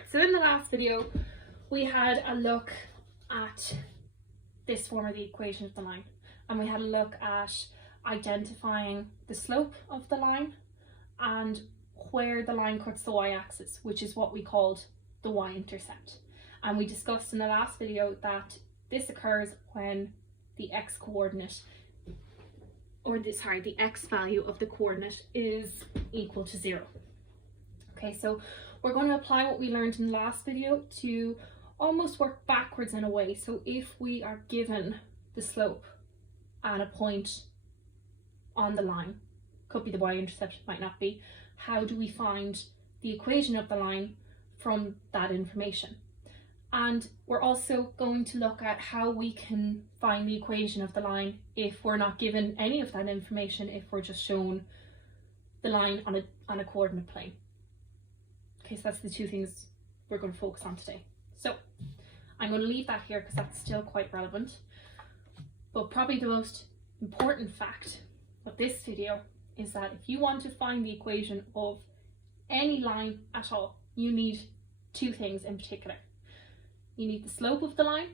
Right, so in the last video, we had a look at this form of the equation of the line, and we had a look at identifying the slope of the line and where the line cuts the y-axis, which is what we called the y-intercept. And we discussed in the last video that this occurs when the x coordinate, or the x value of the coordinate is equal to 0. Okay, so we're going to apply what we learned in the last video to almost work backwards in a way. So if we are given the slope at a point on the line, could be the y-intercept, might not be, how do we find the equation of the line from that information? And we're also going to look at how we can find the equation of the line if we're not given any of that information, if we're just shown the line on a coordinate plane. Okay, so that's the two things we're going to focus on today. So I'm going to leave that here because that's still quite relevant. But probably the most important fact of this video is that if you want to find the equation of any line at all, you need two things in particular. You need the slope of the line.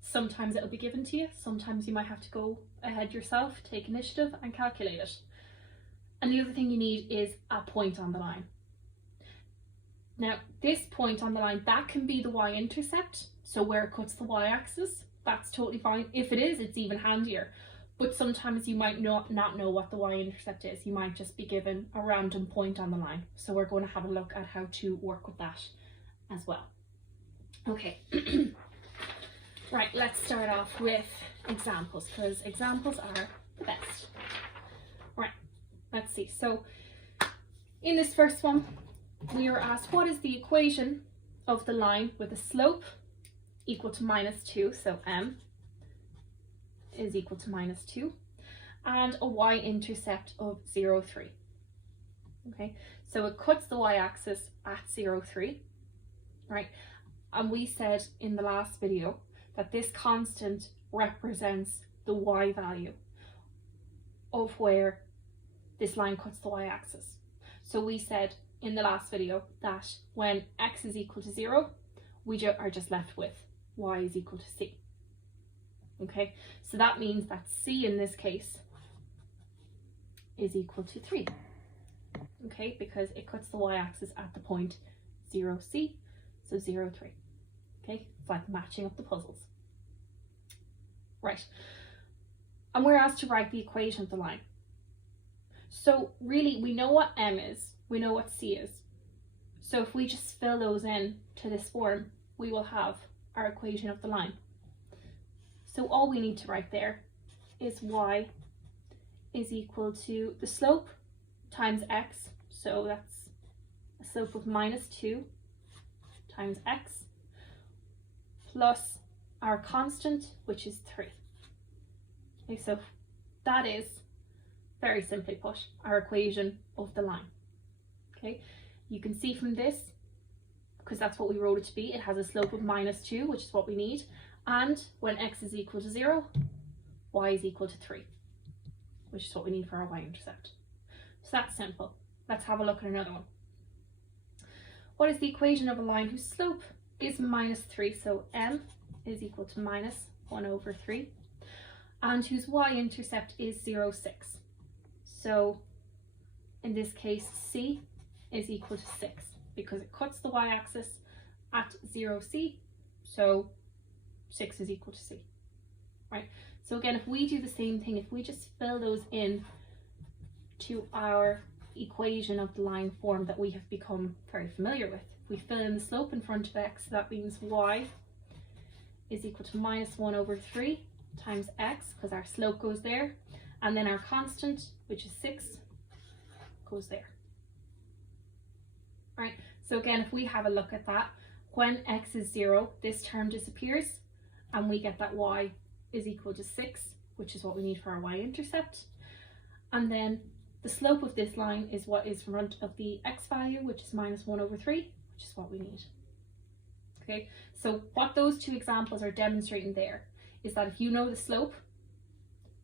Sometimes it'll be given to you. Sometimes you might have to go ahead yourself, take initiative and calculate it. And the other thing you need is a point on the line. Now, this point on the line, that can be the y-intercept, so where it cuts the y-axis, that's totally fine. If it is, it's even handier. But sometimes you might not know what the y-intercept is. You might just be given a random point on the line. So we're going to have a look at how to work with that as well. Okay, right, let's start off with examples, because examples are the best. Right, let's see. So in this first one, we were asked what is the equation of the line with a slope equal to -2, so m is equal to -2, and a y-intercept of 0, 3. Okay, so it cuts the y-axis at 0, 3, right? And we said in the last video that this constant represents the y value of where this line cuts the y-axis. So we said in the last video that when x is equal to 0, we are just left with y is equal to c. Okay, so that means that c in this case is equal to 3. Okay, because it cuts the y-axis at the point 0c, so 0, 3. Okay, it's like matching up the puzzles. Right, and we're asked to write the equation of the line. So really, we know what m is, we know what c is. So if we just fill those in to this form, we will have our equation of the line. So all we need to write there is y is equal to the slope times x. So that's a slope of -2 times x plus our constant, which is 3. Okay, so that is, very simply put, our equation of the line. Okay, you can see from this, because that's what we wrote it to be, it has a slope of -2, which is what we need, and when x is equal to 0, y is equal to 3, which is what we need for our y-intercept. So that's simple. Let's have a look at another one. What is the equation of a line whose slope is -3, so m is equal to -1/3, and whose y-intercept is 0, 6. So in this case, c is equal to 6 because it cuts the y-axis at 0c, so 6 is equal to c, right? So again, if we do the same thing, if we just fill those in to our equation of the line form that we have become very familiar with, we fill in the slope in front of x, so that means y is equal to -1/3 times x, because our slope goes there, and then our constant, which is 6, goes there. Right, so again, if we have a look at that, when x is 0, this term disappears, and we get that y is equal to 6, which is what we need for our y-intercept. And then the slope of this line is what is in front of the x value, which is -1/3, which is what we need. Okay, so what those two examples are demonstrating there is that if you know the slope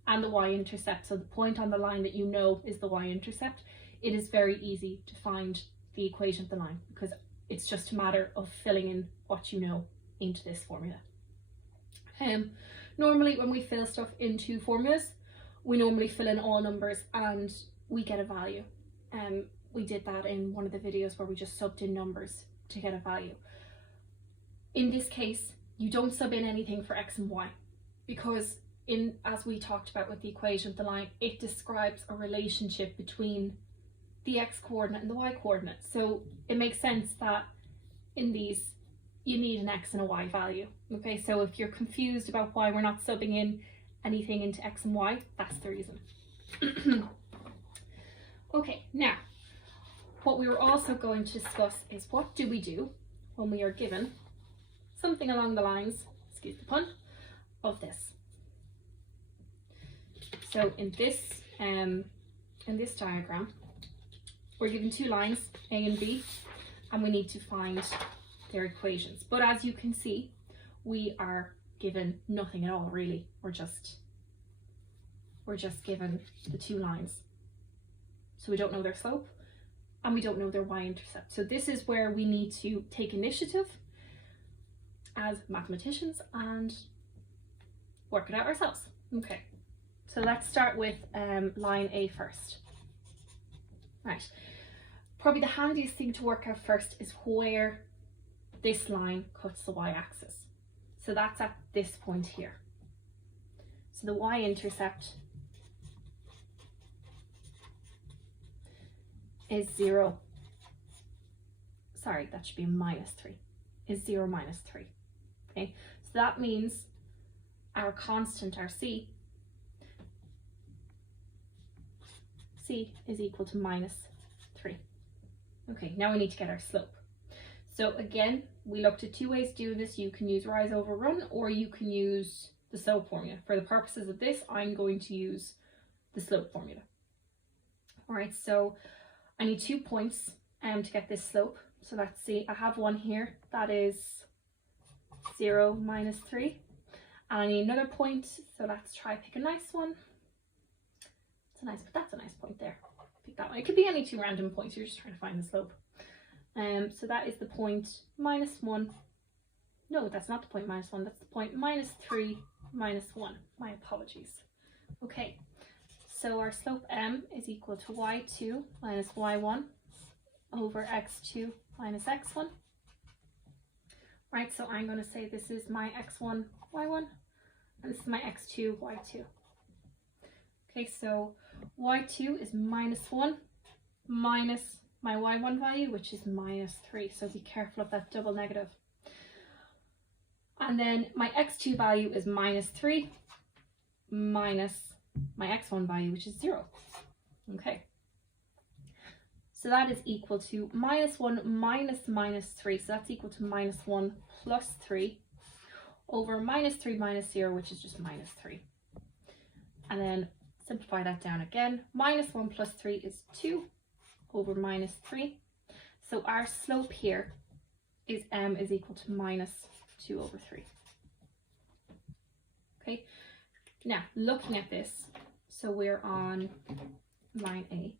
and the y-intercept, so the point on the line that you know is the y-intercept, it is very easy to find the equation of the line, because It's just a matter of filling in what you know into this formula. Normally when we fill stuff into formulas, we normally fill in all numbers and we get a value. We did that in one of the videos where we just subbed in numbers to get a value. In this case, you don't sub in anything for x and y, because as we talked about with the equation of the line, it describes a relationship between the x coordinate and the y coordinate. So it makes sense that in these you need an x and a y value. Okay, so if you're confused about why we're not subbing in anything into x and y, that's the reason. Okay, now what we were also going to discuss is what do we do when we are given something along the lines, excuse the pun, of this. So in this diagram, we're given two lines, A and B, and we need to find their equations. But as you can see, we are given nothing at all, really. We're just given the two lines. So we don't know their slope and we don't know their y-intercept. So this is where we need to take initiative as mathematicians and work it out ourselves. Okay, so let's start with line A first. Right, probably the handiest thing to work out first is where this line cuts the y-axis. So that's at this point here. So the y-intercept is 0. Sorry, that should be a -3. Is 0 minus 3. Okay, so that means our constant, our c is equal to -3. Okay, now we need to get our slope. So again, we looked at two ways to do this. You can use rise over run, or you can use the slope formula. For the purposes of this, I'm going to use the slope formula. All right, so I need 2 points to get this slope. So let's see, I have one here that is 0 minus 3. And I need another point, so let's try pick a nice one. That's a nice point there. Pick that one. It could be any two random points, you're just trying to find the slope. So that is the point -1. No, that's not the point -1, that's the point -3 minus 1. My apologies. Okay, so our slope m is equal to y2 minus y1 over x2 minus x1. Right, so I'm going to say this is my x1, y1, and this is my x2, y2. Okay, so y2 is -1 minus my y1 value, which is -3. So be careful of that double negative. And then my x2 value is -3 minus my x1 value, which is 0. Okay. So that is equal to -1 minus -3. So that's equal to -1 plus 3 over -3 minus 0, which is just -3. And then simplify that down again. -1 plus 3 is 2 over -3. So our slope here is m is equal to -2 over 3. Okay, now looking at this, so we're on line A.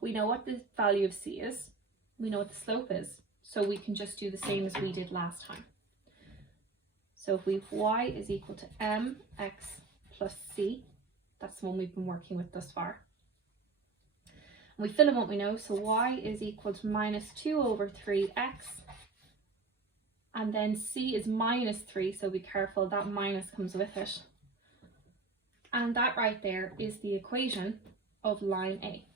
We know what the value of c is, we know what the slope is, so we can just do the same as we did last time. So if we've y is equal to mx plus c, that's the one we've been working with thus far. And we fill in what we know, so y is equal to -2 over 3x, and then c is -3, so be careful, that minus comes with it. And that right there is the equation of line A.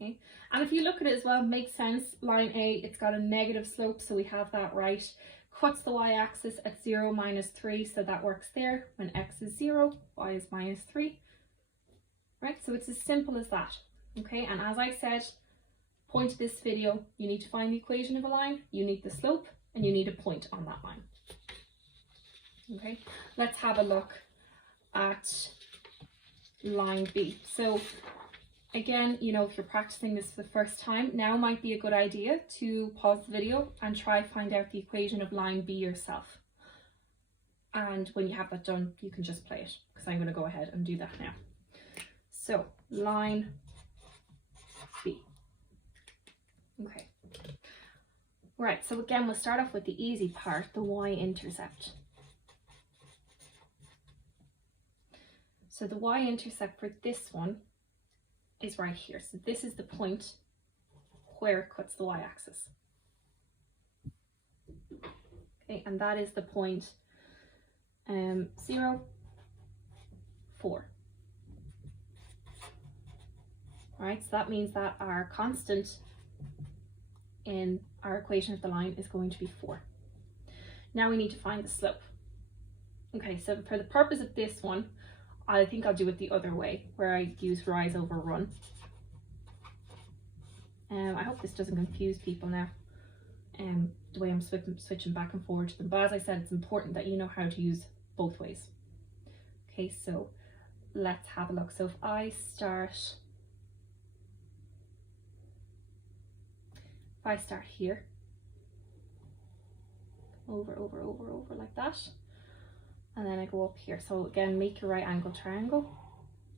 Okay. And if you look at it as well, it makes sense. Line A, it's got a negative slope, so we have that right. Cuts the y-axis at 0 minus 3, so that works there. When x is 0, y is -3. Right, so it's as simple as that. Okay, and as I said, point of this video, you need to find the equation of a line, you need the slope, and you need a point on that line. Okay, let's have a look at line B. So again, you know, if you're practicing this for the first time, now might be a good idea to pause the video and try find out the equation of line B yourself. And when you have that done, you can just play it, because I'm going to go ahead and do that now. So line B. Okay. Right, so again, we'll start off with the easy part, the y-intercept. So the y-intercept for this one is right here. So this is the point where it cuts the y-axis. Okay, and that is the point 0, 4. Alright, so that means that our constant in our equation of the line is going to be 4. Now we need to find the slope. Okay, so for the purpose of this one, I think I'll do it the other way, where I use rise over run. I hope this doesn't confuse people now, the way I'm switching back and forward to them. But as I said, it's important that you know how to use both ways. Okay, so let's have a look. So if I start here, over like that, and then I go up here. So again, make your right angle triangle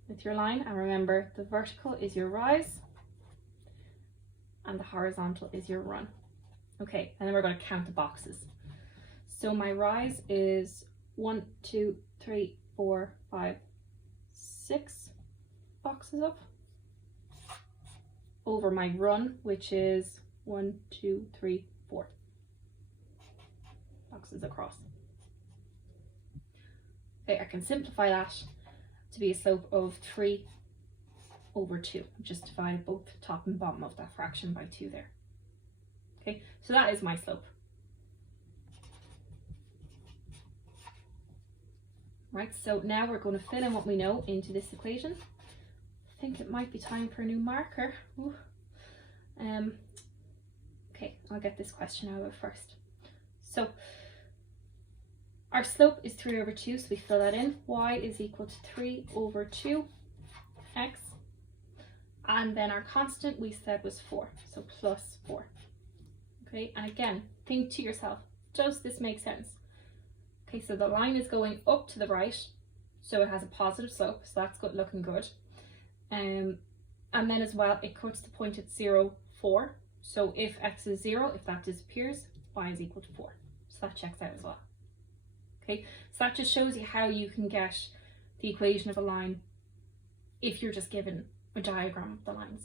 with your line, and remember the vertical is your rise and the horizontal is your run. Okay, and then we're going to count the boxes. So my rise is 1, 2, 3, 4, 5, 6 boxes up, over my run, which is 1, 2, 3, 4 boxes across. Okay, I can simplify that to be a slope of 3 over 2. I've just divided both top and bottom of that fraction by 2 there. Okay, so that is my slope. Right, so now we're going to fill in what we know into this equation. I think it might be time for a new marker. Ooh. Okay, I'll get this question out of it first. So our slope is 3 over 2, so we fill that in. Y is equal to 3 over 2 x. And then our constant we said was 4, so plus 4. Okay, and again, think to yourself, does this make sense? Okay, so the line is going up to the right, so it has a positive slope, so that's good, looking good. And then as well, it cuts the point at 0, 4. So if x is 0, if that disappears, y is equal to 4. So that checks out as well. Okay, so that just shows you how you can get the equation of a line if you're just given a diagram of the lines.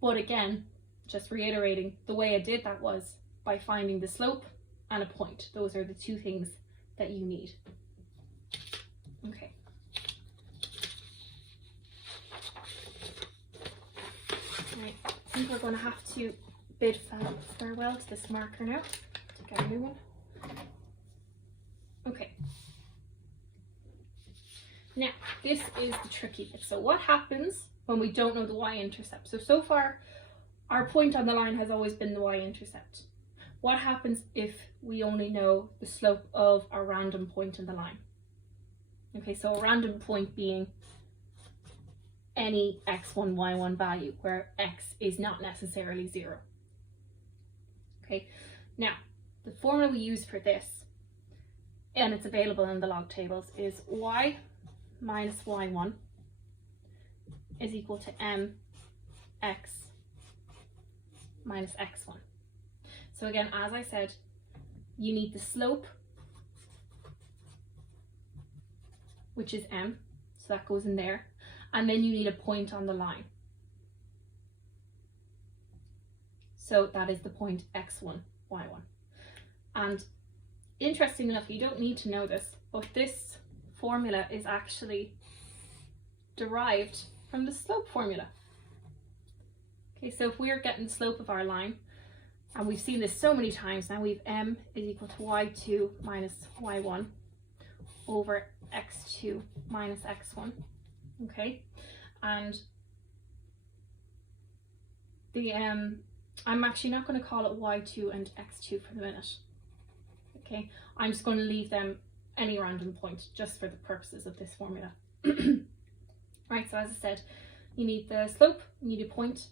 But again, just reiterating, the way I did that was by finding the slope and a point. Those are the two things that you need. Okay. Right, I think we're going to have to bid farewell to this marker now to get a new one. Okay. Now, this is the tricky bit. So what happens when we don't know the y-intercept? So far, our point on the line has always been the y-intercept. What happens if we only know the slope of a random point in the line? Okay, so a random point being any x1, y1 value where x is not necessarily 0. Okay, now the formula we use for this, and it's available in the log tables, is y minus y1 is equal to mx minus x1. So again, as I said, you need the slope, which is m, so that goes in there, and then you need a point on the line. So that is the point x1, y1. And interesting enough, you don't need to know this, but this formula is actually derived from the slope formula. Okay, so if we're getting the slope of our line, and we've seen this so many times now, we've m is equal to y2 minus y1 over x2 minus x1. Okay, and the I'm actually not going to call it y2 and x2 for the minute. Okay, I'm just going to leave them any random point just for the purposes of this formula. Right, so as I said, you need the slope, you need a point,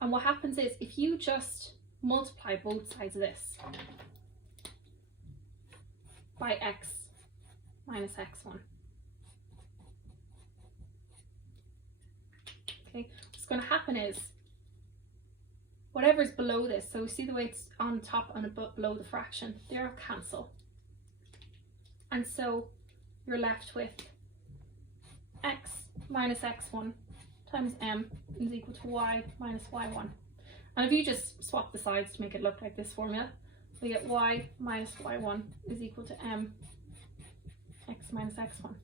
and what happens is if you just multiply both sides of this by x minus x1. Okay, what's going to happen is whatever's below this, so see the way it's on top and below the fraction, they'll cancel. And so you're left with x minus x1 times m is equal to y minus y1. And if you just swap the sides to make it look like this formula, we get y minus y1 is equal to m x minus x1.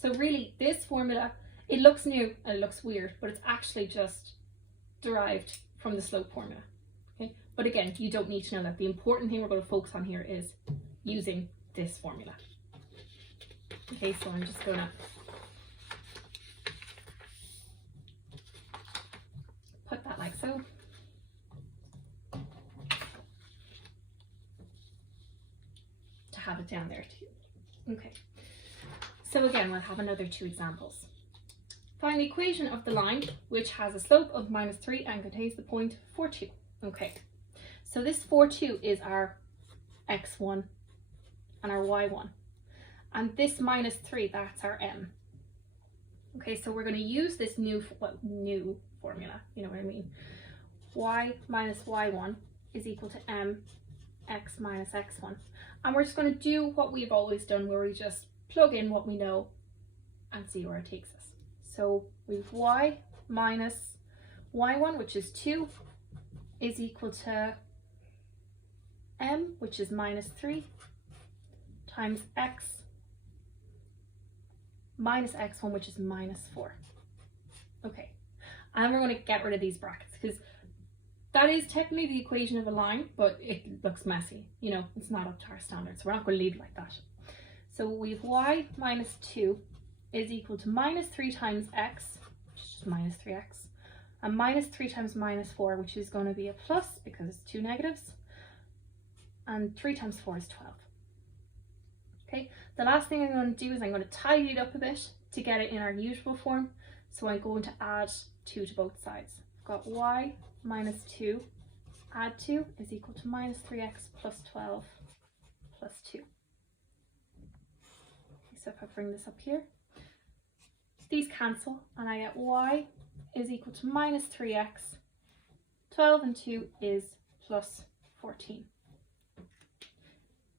So really, this formula, it looks new and it looks weird, but it's actually just derived from the slope formula. Okay, but again, you don't need to know that. The important thing we're going to focus on here is using this formula. Okay, so I'm just going to put that like so. To have it down there too. Okay, so again, we'll have another two examples. Find the equation of the line which has a slope of -3 and contains the point 4, 2. Okay, so this 4, 2 is our x1 and our y1. And this -3, that's our m. Okay, so we're going to use this new formula, you know what I mean? Y minus y1 is equal to m x minus x1. And we're just going to do what we've always done, where we just plug in what we know and see where it takes us. So we've y minus y1, which is 2, is equal to m, which is -3, times x minus x1, which is -4. Okay, and we're going to get rid of these brackets because that is technically the equation of a line, but it looks messy. You know, it's not up to our standards, so we're not going to leave it like that. So we've y minus 2 is equal to -3 times x, which is just -3x, and -3 times -4, which is going to be a plus because it's two negatives, and 3 times 4 is 12. Okay, the last thing I'm going to do is I'm going to tidy it up a bit to get it in our usual form. So I'm going to add 2 to both sides. I've got y minus 2 add 2 is equal to -3x plus 12 plus 2. So if I bring this up here, these cancel and I get y is equal to -3x, 12 and 2 is plus 14.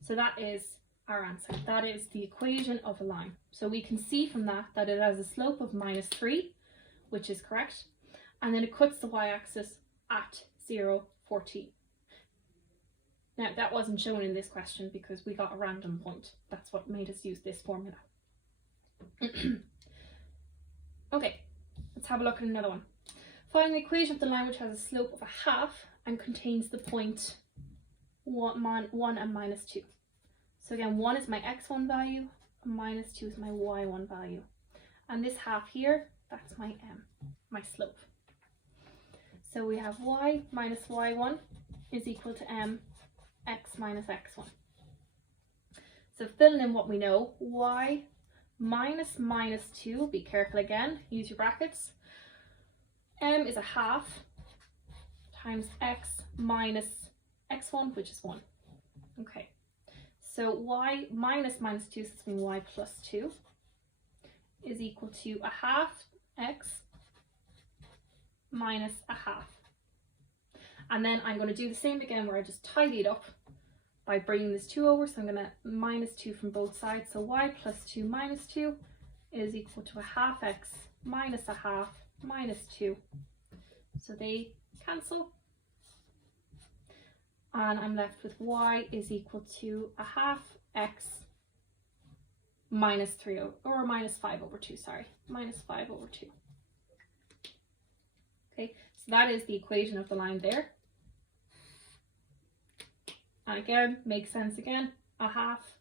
So that is our answer. That is the equation of a line. So we can see from that that it has a slope of -3, which is correct, and then it cuts the y-axis at 0, 14. Now that wasn't shown in this question because we got a random point. That's what made us use this formula. Okay, let's have a look at another one. Find the equation of the line which has a slope of 1/2 and contains the point 1 and -2. So again, 1 is my x1 value, and -2 is my y1 value. And this half here, that's my m, my slope. So we have y minus y1 is equal to m x minus x1. So filling in what we know, y minus -2, be careful again, use your brackets. M is 1/2 times x minus x1, which is 1. Okay, so y minus -2, so it's y plus 2, is equal to 1/2 x minus 1/2. And then I'm going to do the same again where I just tidy it up by bringing this 2 over. So I'm going to -2 from both sides. So y plus 2 minus 2 is equal to 1/2 x minus 1/2 minus 2. So they cancel. And I'm left with y is equal to 1/2 x minus 3 or minus 5 over 2, sorry, minus 5 over 2. Okay, so that is the equation of the line there. And again, makes sense again, 1/2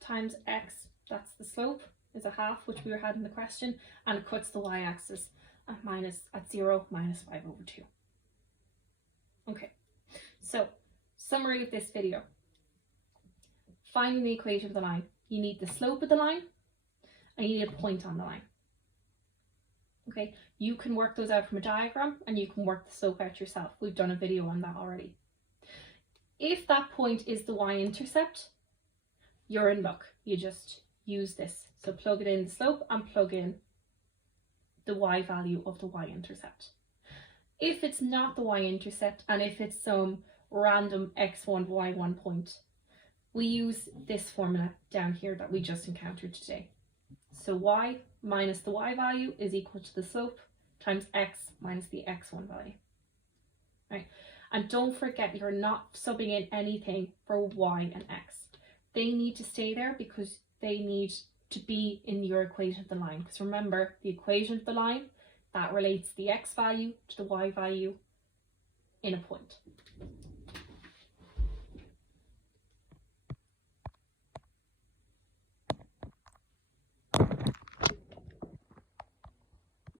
times x, that's the slope, is 1/2, which we had in the question, and it cuts the y-axis at 0, minus 5 over 2. Okay, so summary of this video. Finding the equation of the line. You need the slope of the line, and you need a point on the line. Okay, you can work those out from a diagram, and you can work the slope out yourself. We've done a video on that already. If that point is the y-intercept, you're in luck. You just use this. So plug it in the slope and plug in the y value of the y-intercept. If it's not the y-intercept, and if it's some random x1, y1 point, we use this formula down here that we just encountered today. So y minus the y value is equal to the slope times x minus the x1 value. Right? And don't forget, you're not subbing in anything for y and x. They need to stay there because they need to be in your equation of the line. Because remember, the equation of the line, that relates the x value to the y value in a point.